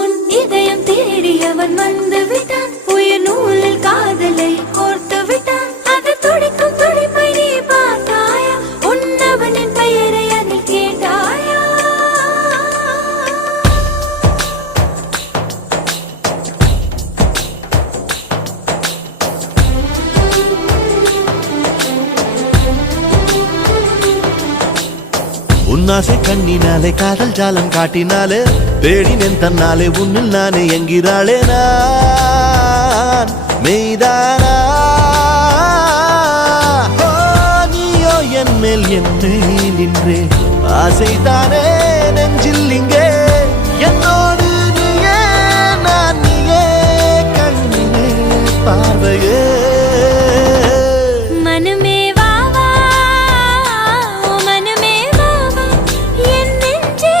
உன் இதயம் தேடி அவன் வந்து விட்டான், உயிர் நூலில் காதலை கோர்த்து விட்டான். அது துடிக்கும் துடிப்பை நீ பார்த்தாயா, உன்னவனின் பெயரை அதில் கேட்டாயா? உன்னாசை கண்ணினாலே காதல் ஜாலம் காட்டினாலே தேடினேன் தன்னாலே உன்னில் நானே என்கிறாளே நான் மெய்தானா? நீயோ என் மேல் என்னை நின்றே ஆசைதானே